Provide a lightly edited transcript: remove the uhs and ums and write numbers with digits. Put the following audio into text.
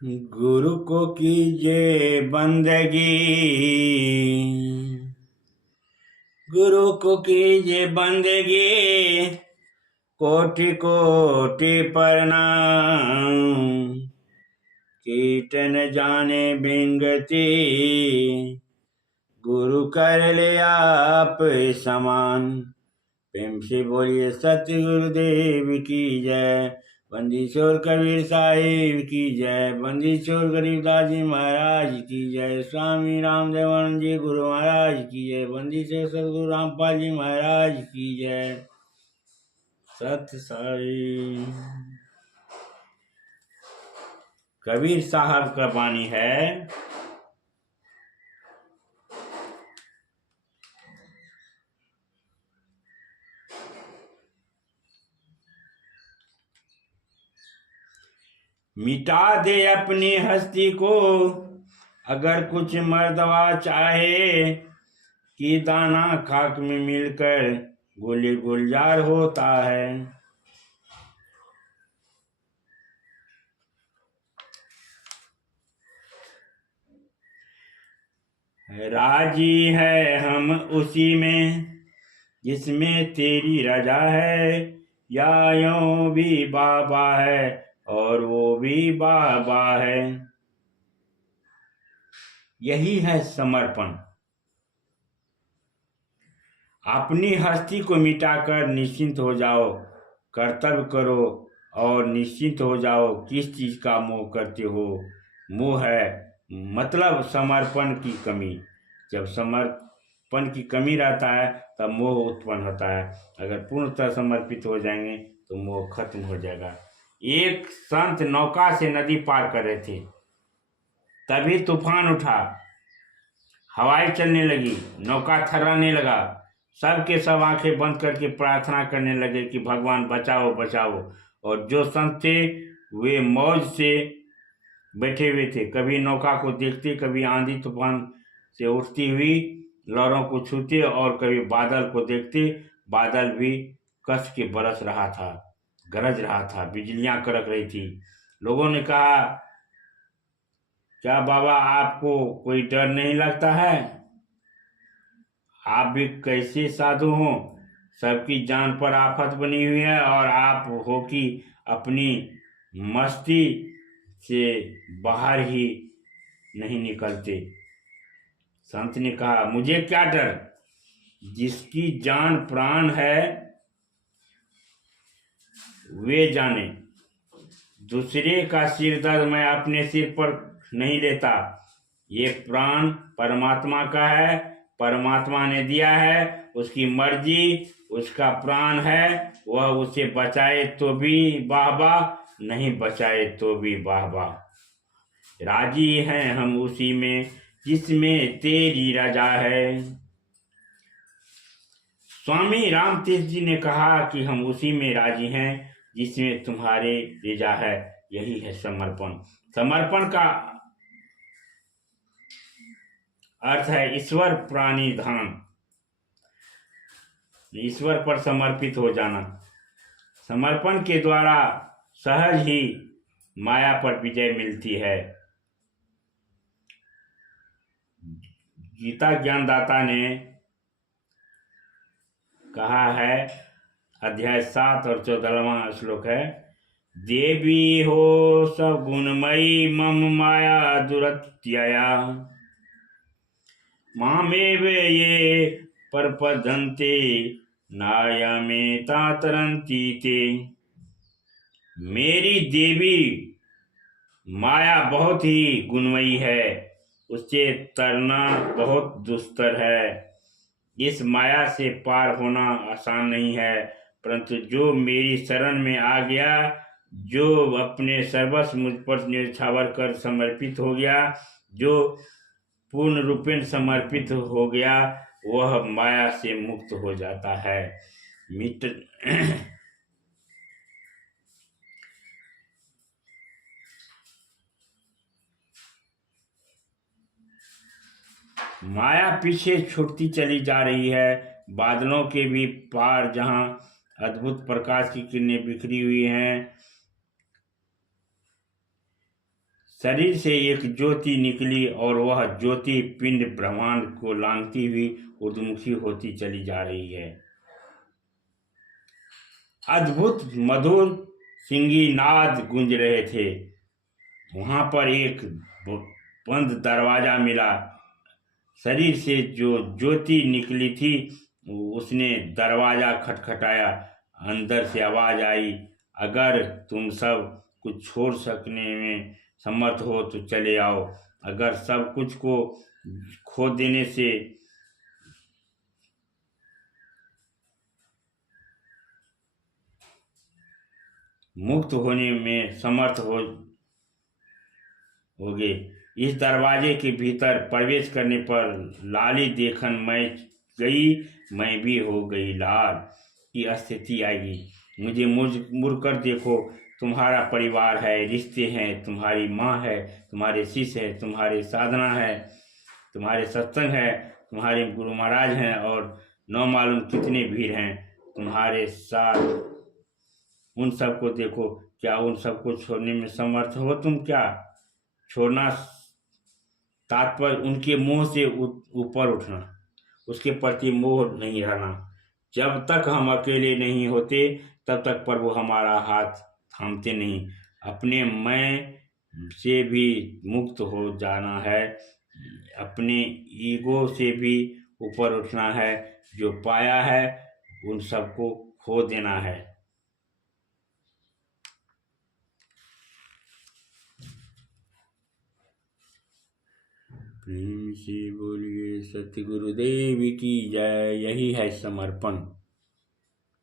गुरु को कीजिए बंदगी, गुरु को कीजिए बंदगी, कोटि कोटि प्रणाम। कीट न जाने बिंगती, गुरु कर ले आप समान। प्रेम से बोलिए सत्य गुरुदेव की जय। बंदी छोड़ कबीर साहिब की जय। बंदी छोड़ गरीबदास जी महाराज की जय। स्वामी रामदेवानंद जी गुरु महाराज की जय। बंदी छोड़ सदगुरु रामपाल जी महाराज की जय। सत्य साई। कबीर साहब का वाणी है, मिटा दे अपनी हस्ती को अगर कुछ मर्दवा चाहे, कि दाना खाक में मिलकर गुली गुलजार होता है। राजी है हम उसी में जिसमें तेरी रजा है, या यूं भी बाबा है और वो भी बाबा है। यही है समर्पण। अपनी हस्ती को मिटाकर निश्चिंत हो जाओ, कर्तव्य करो और निश्चिंत हो जाओ। किस चीज का मोह करते हो? मोह है मतलब समर्पण की कमी। जब समर्पण की कमी रहता है तब मोह उत्पन्न होता है। अगर पूर्णतः समर्पित हो जाएंगे तो मोह खत्म हो जाएगा। एक संत नौका से नदी पार कर रहे थे, तभी तूफान उठा, हवाएं चलने लगी, नौका थर्राने लगा। सब के सब आंखें बंद करके प्रार्थना करने लगे कि भगवान बचाओ बचाओ। और जो संत थे वे मौज से बैठे हुए थे, कभी नौका को देखते, कभी आंधी तूफान से उठती हुई लहरों को छूते, और कभी बादल को देखते। बादल भी कस के बरस रहा था, गरज रहा था, बिजलियां कड़क रही थी। लोगों ने कहा, क्या बाबा आपको कोई डर नहीं लगता है? आप भी कैसे साधु हो? सबकी जान पर आफत बनी हुई है और आप हो कि अपनी मस्ती से बाहर ही नहीं निकलते। संत ने कहा, मुझे क्या डर, जिसकी जान प्राण है वे जाने। दूसरे का सिर दर्द मैं अपने सिर पर नहीं लेता। ये प्राण परमात्मा का है, परमात्मा ने दिया है, उसकी मर्जी, उसका प्राण है। वह उसे बचाए तो भी वाह वाह, नहीं बचाए तो भी वाह वाह। राजी हैं हम उसी में जिसमें तेरी रजा है। स्वामी रामतीर्थ जी ने कहा कि हम उसी में राजी हैं जिसमें तुम्हारे रजा है। यही है समर्पण। समर्पण का अर्थ है ईश्वर प्राणिधान, ईश्वर पर समर्पित हो जाना। समर्पण के द्वारा सहज ही माया पर विजय मिलती है। गीता ज्ञानदाता ने कहा है, अध्याय 7 और 14वां श्लोक है, देवी हो सब गुणमयी मम माया दुरत्यया, मामेव ये परपदन्ते नायमेता तरन्ति ते। मेरी देवी माया बहुत ही गुणमयी है, उससे तरना बहुत दुस्तर है। इस माया से पार होना आसान नहीं है, परंतु जो मेरी शरण में आ गया, जो अपने सर्वस्व मुझ पर न्यौछावर कर समर्पित हो गया, जो पूर्ण रूपेण समर्पित हो गया, वह माया से मुक्त हो जाता है। माया पीछे छूटती चली जा रही है। बादलों के भी पार जहां अद्भुत प्रकाश की किरणें बिखरी हुई हैं, शरीर से एक ज्योति निकली और वह ज्योति पिंड ब्रह्मांड को लांघती हुई ऊर्ध्वमुखी होती चली जा रही है। अद्भुत मधुर सिंगी नाद गूंज रहे थे। वहां पर एक बंद दरवाजा मिला। शरीर से जो ज्योति निकली थी उसने दरवाजा खटखटाया। अंदर से आवाज आई, अगर तुम सब कुछ छोड़ सकने में समर्थ हो तो चले आओ। अगर सब कुछ को खो देने से मुक्त होने में समर्थ होगे। इस दरवाजे के भीतर प्रवेश करने पर लाली देखन मैं भी हो गई लाल की स्थिति आएगी। मुझे मुड़कर देखो, तुम्हारा परिवार है, रिश्ते हैं, तुम्हारी माँ है, तुम्हारे शिष्य है, तुम्हारे साधना है, तुम्हारे सत्संग है, तुम्हारे गुरु महाराज हैं और न मालूम कितने भीड़ हैं तुम्हारे साथ। उन सबको देखो, क्या उन सबको छोड़ने में समर्थ हो तुम? क्या छोड़ना तात्पर्य उनके मोह से ऊपर उठना, उसके प्रति मोह नहीं रहना। जब तक हम अकेले नहीं होते तब तक प्रभु हमारा हाथ थामते नहीं। अपने मैं से भी मुक्त हो जाना है, अपने ईगो से भी ऊपर उठना है। जो पाया है उन सबको खो देना है। प्रेम से बोलिए सतगुरुदेव की जय। यही है समर्पण।